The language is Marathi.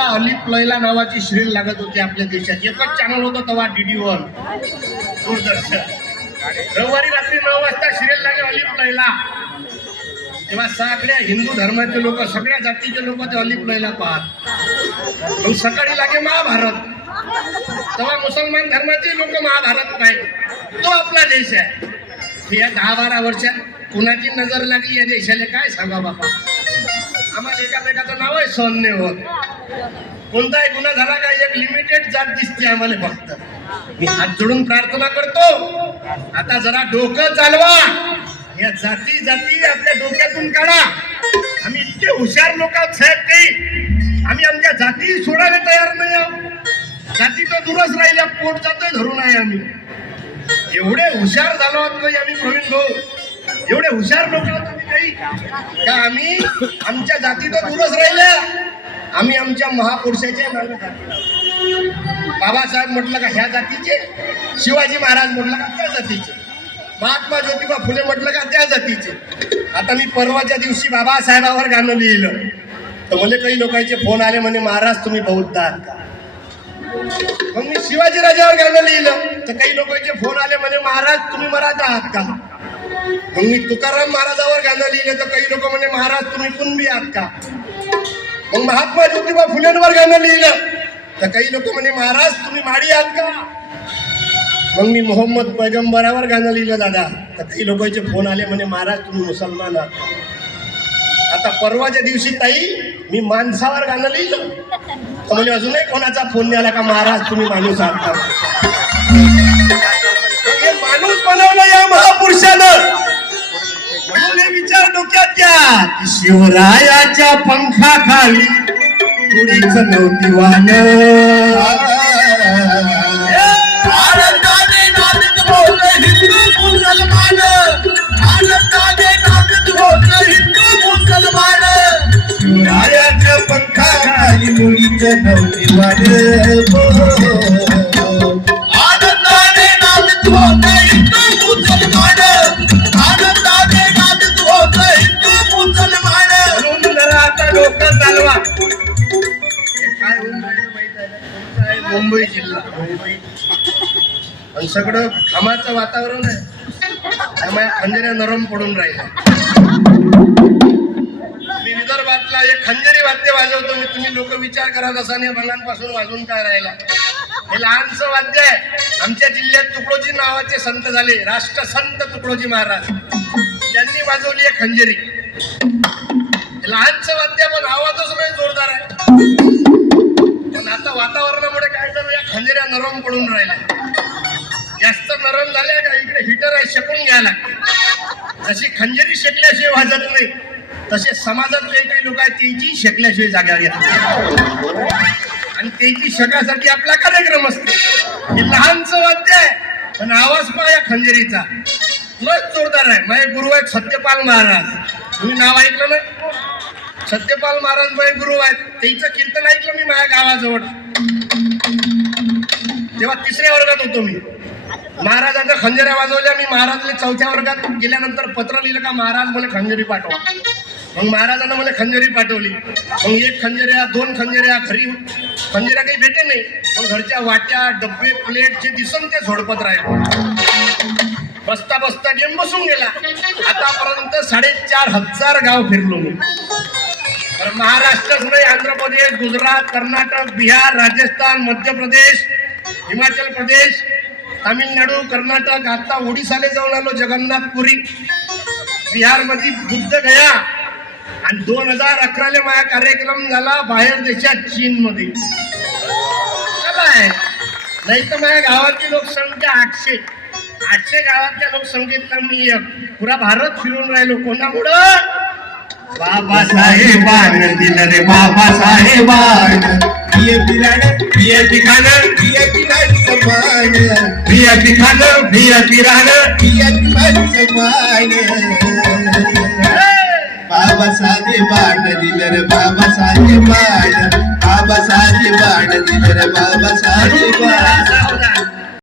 वाजता अलिफ लैला नावाची श्रील लागत होती आपल्या देशात. एकच चॅनल होतं तेव्हा DD1 दूरदर्शन. रविवारी रात्री 9 वाजता श्रील लागे अलिफ लैला. तेव्हा सगळ्या हिंदू धर्माचे लोक, सगळ्या जातीचे लोक ते अलिफ लैला पाहत. मग सकाळी लागे महाभारत. तेव्हा मुसलमान धर्माचे लोक महाभारत पाहिजे. तो आपला देश आहे. या 10-12 वर्षात कुणाची नजर लागली या देशाला काय सांगा बाबा. आम्हाला एकामेकाचं नावही सहन नाही होत. कोणताही गुन्हा झाला का एक लिमिटेड जात दिसते आम्हाला फक्त. मी हात जोडून प्रार्थना करतो, आता जरा डोकं चालवा. या जाती जाती आपल्या डोक्यातून काढा. आम्ही इतके हुशार लोक साहेब काही आम्ही आमच्या जाती सोडायला तयार नाही आहोत. जाती तर दूरच राहिल्या, पोट जातोय धरून आहे आम्ही. एवढे हुशार झालो आहोत काही आम्ही प्रवीण भाऊ, एवढे हुशार लोक आहोत आम्ही काही का आम्ही आमच्या जाती तर दूरच राहिल्या. आम्ही आमच्या महापुरुषाच्या नावे बाबासाहेब म्हटलं का ह्या जातीचे, शिवाजी महाराज म्हटलं का त्या जातीचे, महात्मा ज्योतिबा फुले म्हटलं का त्या जातीचे. आता मी परवाच्या दिवशी बाबासाहेबावर गाणं लिहिलं तर मला काही लोकांचे फोन आले म्हणे महाराज तुम्ही बौद्ध आहात का. मग मी शिवाजी राजावर गाणं लिहिलं तर काही लोकांचे फोन आले म्हणे महाराज तुम्ही मराठा आहात का. मग मी तुकाराम महाराजावर गाणं लिहिलं तर काही लोक म्हणे महाराज तुम्ही कुणबी आहात का. मग महात्मा ज्योतिबा फुलेंवर गाणं लिहिलं तर काही लोक म्हणे महाराज तुम्ही माडी आहात का. मग मी मोहम्मद पैगंबरावर गाणं लिहिलं दादा तर काही लोकांचे फोन आले म्हणे महाराज तुम्ही मुसलमान आहात. आता परवाच्या दिवशी ताई मी माणसावर गाणं लिहिलं तर म्हणजे अजूनही कोणाचा फोन नाही आला का महाराज तुम्ही माणूस आहात का. हे माणूस बनवलं या महापुरुषानं. म्हणून हे विचार डोक्यात घ्या की शिवरायाच्या पंखाखाली कुणीच नव्हती वान. शिवरायाच्या पंखाखाली मुळीच नव्हती वान. आनंदाने नाचत होत हिंदू मुसलमान. आनंदाने नाचत होत हिंदू मुसलमान. म्हणून जरा आता डोकं चालवा. हे काय होऊन राहिलं माहित आहे? कोणतं आहे? मुंबई जिल्हा मुंबई आणि सगळं घामाचं वातावरण आहे. त्यामुळे खंजऱ्या नरम पडून राहिल्या. मी विदर्भातला एक खंजरी वाद्य वाजवतो. मी तुम्ही लोक विचार करत असाल या भंगांपासून वाजून काय राहिला. हे लहानसं वाद्य आहे. आमच्या जिल्ह्यात तुकडोजी नावाचे संत झाले, राष्ट्रसंत तुकडोजी महाराज. त्यांनी वाजवली आहे खंजरी. लहानसं वाद्य पण आवाजच नाही जोरदार आहे. पण आता वातावरणामुळे काय झालं या खंजऱ्या नरम पडून राहिल्या. जास्त नरम झाल्या का इकडे हिटर आहे शेकून घ्यायला. जशी खंजरी शेकल्याशिवाय वाजत नाही तसे समाजातले काही लोक आहेत त्यांची शेकल्याशिवाय जागा घेत नाही. आणि त्यांची शेकासाठी आपला कार्यक्रम असतो. हे लहानचं वाद्य आहे पण आवाज पहा या खंजरीचा लयच जोरदार आहे. माझे गुरु आहेत सत्यपाल महाराज. तुम्ही नाव ऐकलं ना? सत्यपाल महाराज माझे गुरु आहेत. त्यांचं कीर्तन ऐकलं मी माझ्या गावाजवळ. तेव्हा 3ऱ्या वर्गात होतो मी. महाराजांच्या खंजऱ्या वाजवल्या. मी महाराजले 4थ्या वर्गात गेल्यानंतर पत्र लिहिलं का महाराज मला खंजरी पाठवा. मग महाराजांना मला खंजरी पाठवली. मग 1 खंजऱ्या 2 खंजऱ्या घरी खंजऱ्या काही भेटे नाही. मग घरच्या वाट्या डब्बे प्लेट जे दिसून ते झोडपत राहिले. बसता बसता गेम बसून गेला. आतापर्यंत 4,500 गाव फिरलो मी. तर महाराष्ट्रच नाही, आंध्र प्रदेश, गुजरात, कर्नाटक, बिहार, राजस्थान, मध्य प्रदेश, हिमाचल प्रदेश, तामिळनाडू, कर्नाटक, आता ओडिसाला जाऊन आलो जगन्नाथपुरी. बिहारमध्ये बुद्ध गया. आणि 2011 माझा कार्यक्रम झाला बाहेर देशात चीनमध्ये. नाही तर माझ्या गावाची लोकसंख्या 800 गावातल्या लोकसंख्येतला मी पुरा भारत फिरून राहिलो. कोणामुळं? बाबासाहेबांनी दिलं रे बाबासाहेबांनी. VIP खाणं VIP समान. VIP खाणं VIP राहणं VIP समान. बाबासाहेबांनी दिलं रे बाबासाहेबांनी. बाबासाहेबांनी दिलं रे बाबासाहेबांनी.